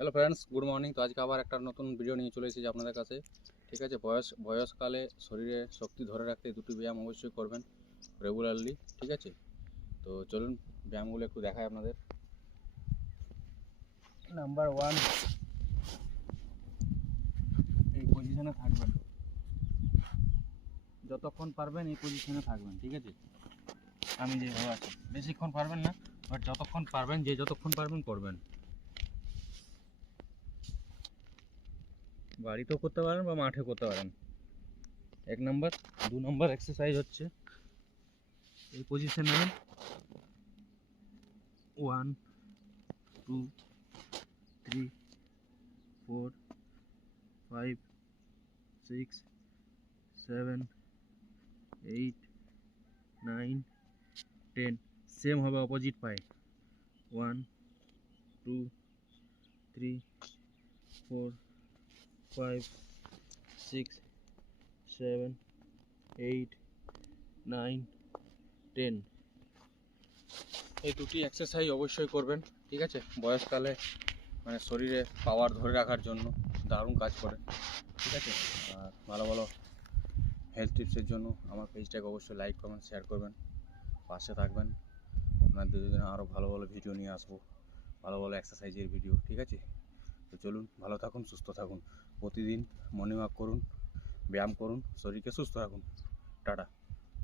Hello friends, good morning. তো আজকে আবার একটা নতুন ভিডিও নিয়ে চলে এসেছি আপনাদের কাছে। ঠিক আছে, বয়সকালে শরীরে শক্তি ধরে রাখতে দুটি ব্যায়াম অবশ্যই করবেন রেগুলারলি। ঠিক আছে, তো চলুন ব্যায়ামগুলো একটু দেখাই আপনাদের। নাম্বার 1, এই পজিশনে থাকবেন, যতক্ষণ পারবেন এই পজিশনে থাকবেন। ঠিক আছে, আমি যেভাবে আছি, বেশিক্ষণ পারবেন না, বাট যতক্ষণ পারবেন, যতক্ষণ পারবেন করবেন। বাড়িতেও করতে পারেন বা মাঠে করতে পারেন। 1 নম্বর। 2 নম্বর এক্সারসাইজ হচ্ছে এই পজিশন নেবেন, 1 2 3 4 5 6 7 8 9 10। সেম হবে অপোজিট পায়ে, 1 2 3 4 5 6 7 8 9 10। এই দুটি এক্সারসাইজ অবশ্যই করবেন। ঠিক আছে, বয়সকালে মানে শরীরে পাওয়ার ধরে রাখার জন্য দারুণ কাজ করে। ঠিক আছে, আর ভালো ভালো হেলথ টিপসের জন্য আমার পেজটাকে অবশ্যই লাইক কমেন্ট শেয়ার করবেন, পাশে থাকবেন। আপনাদের জন্য আরও ভালো ভালো ভিডিও নিয়ে আসবো, ভালো ভালো এক্সারসাইজের ভিডিও। ঠিক আছে, তো চলুন, ভালো থাকুন, সুস্থ থাকুন, প্রতিদিন মর্নিং ওয়াক করুন, ব্যায়াম করুন, শরীরকে সুস্থ রাখুন। টাটা।